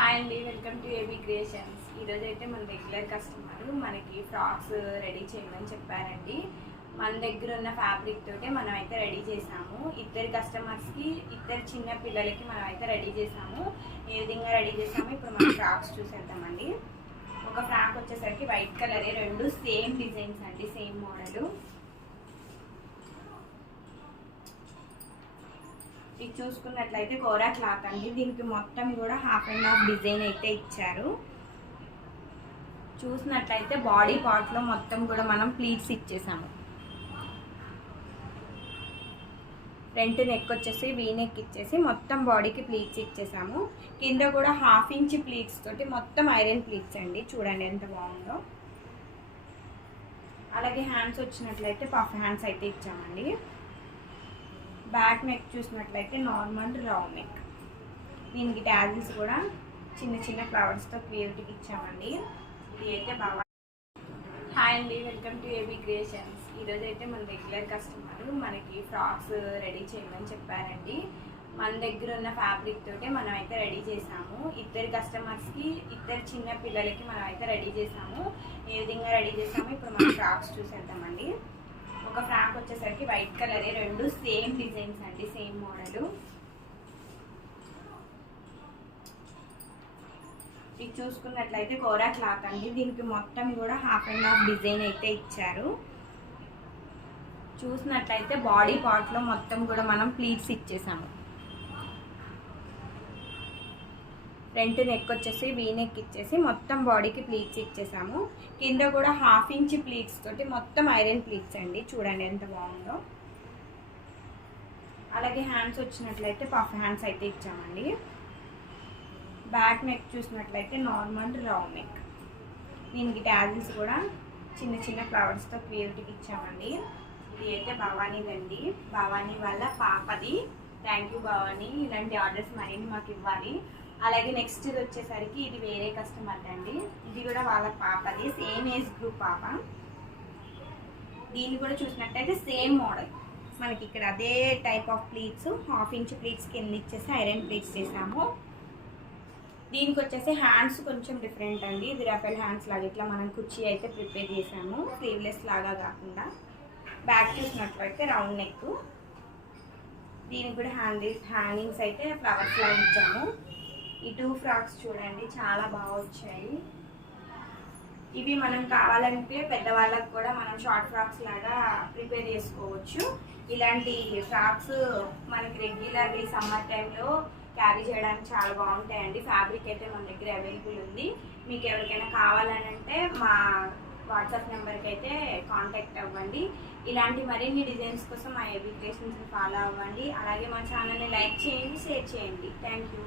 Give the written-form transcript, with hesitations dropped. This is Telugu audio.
హాయ్ అండి, వెల్కమ్ టు ఏబీ క్రియేషన్స్. ఈరోజు అయితే మన రెగ్యులర్ కస్టమర్ మనకి ఫ్రాక్స్ రెడీ చేయమని చెప్పారండి. మన దగ్గర ఉన్న ఫ్యాబ్రిక్ తోటే మనం అయితే రెడీ చేసాము. ఇద్దరు కస్టమర్స్కి, ఇద్దరు చిన్న పిల్లలకి మనం అయితే రెడీ చేసాము. ఏ విధంగా రెడీ చేసాము ఇప్పుడు మనం ఫ్రాక్స్ చూసేద్దామండి. ఒక ఫ్రాక్ వచ్చేసరికి వైట్ కలరే, రెండు సేమ్ డిజైన్స్ అండి, సేమ్ మోడల్. ఇది చూసుకున్నట్లయితే కోరా క్లాత్ అండి. దీనికి మొత్తం కూడా హాఫ్ అండ్ హాఫ్ డిజైన్ అయితే ఇచ్చారు. చూసినట్లయితే బాడీ పార్ట్లో మొత్తం కూడా మనం ప్లీట్స్ ఇచ్చేసాము. ఫ్రంట్ నెక్ వచ్చేసి వీ నెక్ ఇచ్చేసి మొత్తం బాడీకి ప్లీట్స్ ఇచ్చేసాము. కింద కూడా హాఫ్ ఇంచ్ ప్లీట్స్ తోటి మొత్తం ఐరన్ ప్లీట్స్ అండి. చూడండి ఎంత బాగుందో. అలాగే హ్యాండ్స్ వచ్చినట్లయితే పఫ్ హ్యాండ్స్ అయితే ఇచ్చామండి. బ్యాక్ నెక్ చూసినట్లయితే నార్మల్ రౌండ్ నెక్. దీనికి టాజిల్స్ కూడా చిన్న చిన్న ఫ్లవర్స్తో క్రియేటివ్గా ఇచ్చామండి. ఇది అయితే బాగా. హాయ్ అండి, వెల్కమ్ టు ఏబీ క్రియేషన్స్. ఈరోజు అయితే మన రెగ్యులర్ కస్టమర్ మనకి ఫ్రాక్స్ రెడీ చేయమని చెప్పారండి. మన దగ్గర ఉన్న ఫ్యాబ్రిక్ తోటే మనం అయితే రెడీ చేసాము. ఇద్దరు కస్టమర్స్కి, ఇద్దరు చిన్న పిల్లలకి మనం అయితే రెడీ చేసాము. ఏ విధంగా రెడీ చేసాము ఇప్పుడు మనం ఫ్రాక్స్ చూసేద్దామండి. ఒక ఫ్రాక్ వచ్చేసరికి వైట్ కలరే, రెండు సేమ్ డిజైన్స్ అండి, సేమ్ మోడల్. ఇది చూసుకున్నట్లయితే కోరా క్లాత్ అండి. దీనికి మొత్తం కూడా హాఫ్ అండ్ హాఫ్ డిజైన్ అయితే ఇచ్చారు. చూసినట్లయితే బాడీ పార్ట్లో మొత్తం కూడా మనం ప్లీట్స్ ఇచ్చేసాము. ఫ్రంట్ నెక్ వచ్చేసి వీ నెక్ ఇచ్చేసి మొత్తం బాడీకి ప్లీట్స్ ఇచ్చేసాము. కింద కూడా హాఫ్ ఇంచ్ ప్లీట్స్ తోటి మొత్తం ఐరన్ ప్లీట్స్ అండి. చూడండి ఎంత బాగుందో. అలాగే హ్యాండ్స్ వచ్చినట్లయితే పఫ్ హ్యాండ్స్ అయితే ఇచ్చామండి. బ్యాక్ నెక్ చూసినట్లయితే నార్మల్ రౌండ్ నెక్. దీనికి టాజిల్స్ కూడా చిన్న చిన్న ఫ్లవర్స్తో క్రియేటివ్గా ఇచ్చామండి. ఇది అయితే భవానీదండి, భవానీ వాళ్ళ పాపది. థ్యాంక్ యూ భవానీ, ఇలాంటి ఆర్డర్స్ మరిన్ని మాకు ఇవ్వాలి. అలాగే నెక్స్ట్ ఇది వచ్చేసరికి ఇది వేరే కస్టమర్ అండి. ఇది కూడా వాళ్ళ పాపది, సేమ్ ఏజ్ గ్రూప్ పాప. దీన్ని కూడా చూసినట్టయితే సేమ్ మోడల్. మనకి ఇక్కడ అదే type of pleats, half inch pleats కింద ఇచ్చేసి ఐరన్ ప్లీట్స్ చేసాము. దీనికి వచ్చేసి హ్యాండ్స్ కొంచెం డిఫరెంట్ అండి. ఇది రఫెల్ హ్యాండ్స్ లాగా ఇట్లా మనం కుర్చీ అయితే ప్రిపేర్ చేసాము, స్లీవ్లెస్ లాగా కాకుండా. బ్యాక్ చూసినట్లయితే రౌండ్ నెక్. దీనికి కూడా హ్యాంగింగ్స్ అయితే ఫ్లవర్స్ లాగా ఇచ్చాము. ఈ టూ ఫ్రాక్స్ చూడండి చాలా బాగా వచ్చాయి. ఇవి మనం కావాలంటే పెద్దవాళ్ళకి కూడా మనం షార్ట్ ఫ్రాక్స్ లాగా ప్రిపేర్ చేసుకోవచ్చు. ఇలాంటి ఫ్రాక్స్ మనకి రెగ్యులర్లీ సమ్మర్ టైంలో క్యారీ చేయడానికి చాలా బాగుంటాయండి. ఫ్యాబ్రిక్ అయితే మన దగ్గర అవైలబుల్ ఉంది. మీకు ఎవరికైనా కావాలనంటే మా వాట్సాప్ నెంబర్కి అయితే కాంటాక్ట్ అవ్వండి. ఇలాంటి మరిన్ని డిజైన్స్ కోసం మా ఏబీ క్రియేషన్స్ని ఫాలో అవ్వండి. అలాగే మా ఛానల్ని లైక్ చేయండి, షేర్ చేయండి. Thank you.